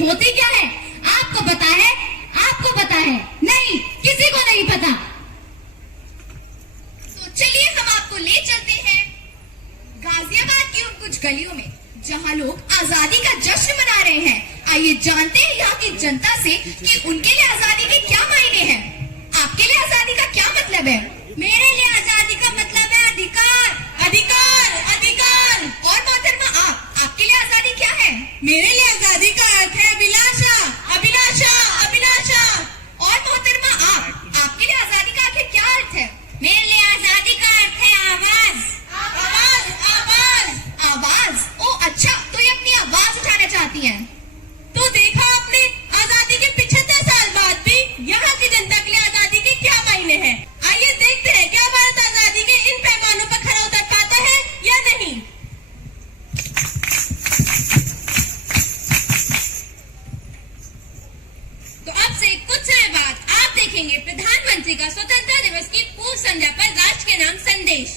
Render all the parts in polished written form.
होती क्या है? आपको पता है? आपको पता है? नहीं, किसी को नहीं पता। तो चलिए हम आपको ले चलते हैं गाजियाबाद की उन कुछ गलियों में जहां लोग आजादी का जश्न मना रहे हैं। आइए जानते हैं यहाँ की जनता से कि उनके लिए आजादी के क्या मायने हैं। आपके लिए आजादी का क्या मतलब है? मेरे लिए आजादी का मतलब है अधिकार, अधिकार, अधिकार। और मोहतरमा आपके लिए आजादी क्या है? मेरे लिए आजादी का अर्थ है अभिलाषा, अभिलाषा, अभिलाषा। और मोहतरमा आपके लिए आजादी का आखिर क्या अर्थ है? मेरे लिए आजादी का अर्थ है आवाज, आवाज, आवाज, आवाज। ओ अच्छा, तो ये अपनी आवाज उठाना चाहती हैं। तो देखा आपने, आजादी के 75 साल बाद भी यहाँ की जनता के लिए आजादी के क्या मायने हैं। आइए देखते हैं क्या भारत आजादी के इन पैमानों पर खरा उतर पाता है या नहीं। तो अब से कुछ समय बाद आप देखेंगे प्रधानमंत्री का स्वतंत्रता दिवस की पूर्व संध्या पर राष्ट्र के नाम संदेश।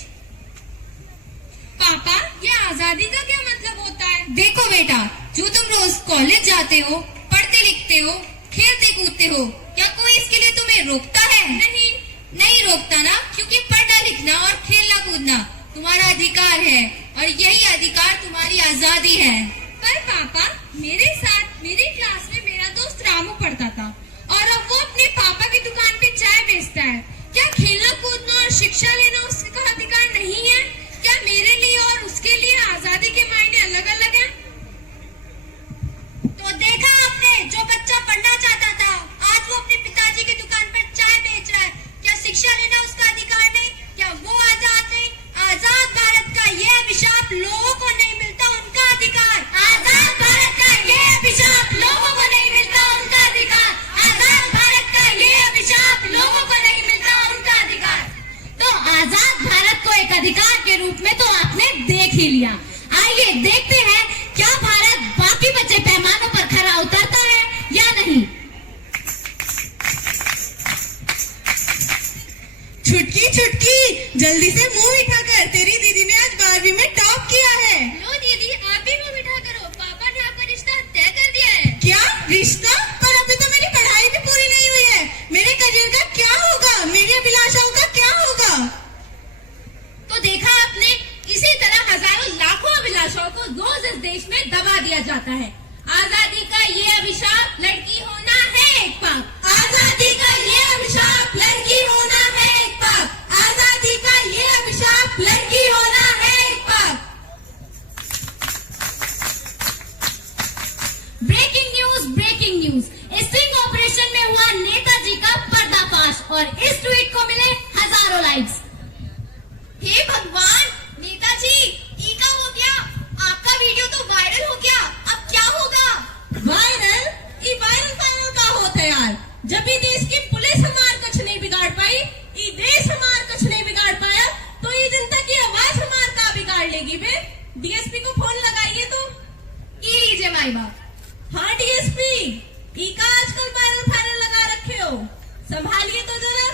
पापा, ये आजादी का क्या मतलब होता है? देखो बेटा, जो तुम रोज कॉलेज जाते हो, पढ़ते लिखते हो, खेलते कूदते हो, क्या कोई इसके लिए तुम्हें रोकता है? नहीं रोकता ना, क्योंकि पढ़ना लिखना और खेलना कूदना तुम्हारा अधिकार है और यही अधिकार तुम्हारी आजादी है। पर पापा, मेरे साथ मेरी क्लास में मेरा दोस्त रामू पढ़ता था और अब वो अपने पापा की दुकान पे चाय बेचता है। क्या खेलना कूदना और शिक्षा लेना उसका अधिकार नहीं है? क्या मेरे लिए और उसके लिए आजादी के मायने अलग अलग हैं? तो देखा आपने, जो बच्चा पढ़ना चाहता था आज वो अपने पिताजी की दुकान पर चाय बेच रहा है। क्या शिक्षा लेना उसका अधिकार नहीं? क्या वो आजाद नहीं? आजाद भारत का ये अभिशाप लोगों को नहीं मिलता उनका अधिकार। आजाद भारत का ये अभिशाप लोगों को नहीं मिलता उनका अधिकार। आजाद भारत का ये अभिशाप लोगों को नहीं मिलता उनका अधिकार। तो आजाद भारत को एक अधिकार के रूप में तो आपने देख ही लिया। आइए देखते हैं क्या भारत बाकी बचे पैमानों पर खरा उतरता है या नहीं। छुटकी छुटकी, जल्दी से मुंह मीठा कर, तेरी दीदी ने आज 12वीं में टॉप किया है। लो दीदी, आप भी मुंह मीठा करो, पापा ने आपका रिश्ता तय कर दिया है। क्या रिश्ता? पर अभी तो मेरी पढ़ाई भी पूरी नहीं हुई है। मेरे करियर का क्या होगा? मेरी अभिलाषाओं का क्या होगा? तो देखा आपने, इसी तरह हजारों लाखों अभिलाषाओं को रोज इस देश में दबा दिया जाता है। आजादी का ये अभिशाप लड़की होना है एक पाप। आजादी का ये अभिशाप लड़की होना है एक पाप। आजादी का ये अभिशाप लड़की होना है एक पाप। Breaking news, breaking news. Sting operation में हुआ नेताजी का पर्दाफाश और इस ट्वीट को मिले हजारों लाइक्स। हे भगवान, नेताजी ई का हो गया, आपका वीडियो तो वायरल हो गया, अब क्या होगा? वायरल? ई वायरल फायरल का होता यार। जब भी देश की पुलिस हमार कुछ नहीं बिगाड़ पाई, ई देश हमार कुछ नहीं बिगाड़ पाया, तो ये जनता की आवाज हमार का बिगाड़ लेगी बे। डीएसपी को फोन लगाइए तो। ई लीजिए माई बाप। हाँ डीएसपी, ई का आजकल वायरल फायरल लगा रखे हो, संभालिए तो जरा।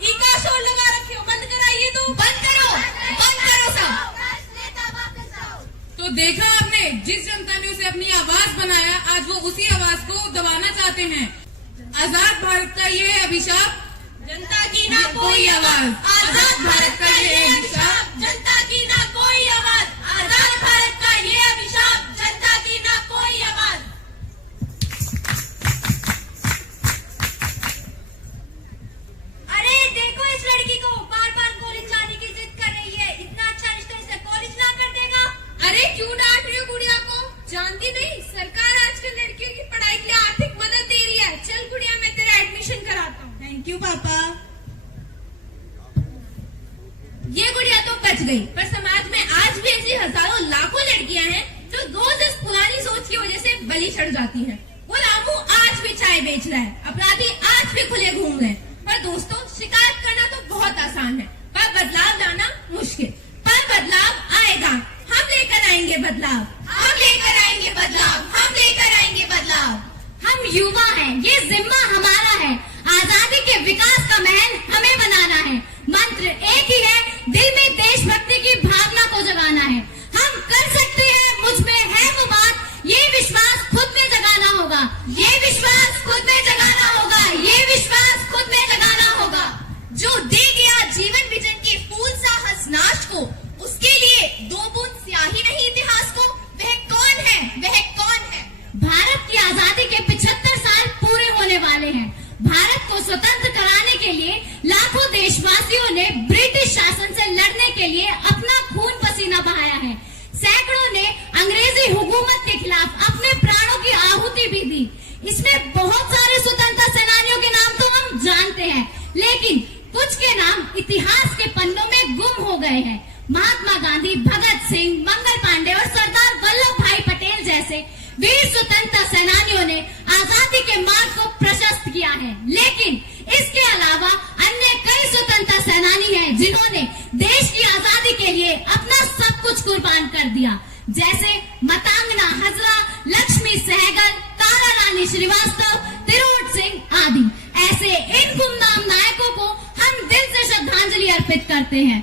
ई का शोर लगा रखे हो, बंद कराइए तो। बंद करो सब। तो देखा आपने, जिस जनता ने उसे अपनी आवाज बनाया, आज वो उसी आवाज को दबाना चाहते हैं। आजाद भारत का ये अभिशाप, जनता की ना कोई आवाज। आजाद भारत का ये अभिशाप, जनता की ना कोई आवाज। आजाद भारत का ये अभिशाप, जनता की ना कोई आवाज। अरे देखो, इस लड़की को बार बार कॉलेज जाने की जिद कर रही है। इतना अच्छा रिश्ता इसे कॉलेज ना कर देगा? अरे क्यों डांट रही हो गुड़िया को? जानती नहीं, सरकार आजकल लड़कियों की पढ़ाई के लिए आर्थिक मदद दे रही है। चल गुड़िया, मैं तेरा एडमिशन कराता हूँ। थैंक यू पापा। ये गुड़िया तो बच गई, पर समाज में आज भी ऐसी हजारों लाखों लड़कियां हैं जो रोज इस पुरानी सोच की वजह से बलि चढ़ जाती हैं। वो रामू आज भी चाय बेच रहा है, अपराधी आज भी खुले घूम रहे हैं। पर दोस्तों, शिकायत करना तो बहुत आसान है, पर बदलाव लाना मुश्किल। पर बदलाव आएगा, हम लेकर आएंगे बदलाव। हम लेकर आएंगे बदलाव, हम लेकर आएंगे बदलाव। हम युवा हैं, ये जिम्मा हमारा है। आजादी के विकास का महल हमें बनाना है। मंत्र एक ही है, दिल में देशभक्ति की भावना को जगाना है। खिलाफ अपने प्राणों की आहुति भी दी। इसमें बहुत सारे स्वतंत्रता सेनानियों के नाम तो हम जानते हैं, लेकिन कुछ के नाम इतिहास के पन्नों में गुम हो गए हैं। महात्मा गांधी, भगत सिंह, मंगल पांडे और सरदार वल्लभ भाई पटेल जैसे वीर स्वतंत्रता सेनानियों ने आजादी के मार्ग को प्रशस्त किया है। लेकिन इसके अलावा अन्य कई स्वतंत्रता सेनानी हैं जिन्होंने देश की आजादी के लिए अपना सब कुछ कुर्बान कर दिया, जैसे मातंगना हजरा, लक्ष्मी सहगल, तारा रानी श्रीवास्तव, तिरोट सिंह आदि। ऐसे इन गुमनाम नायकों को हम दिल से श्रद्धांजलि अर्पित करते हैं।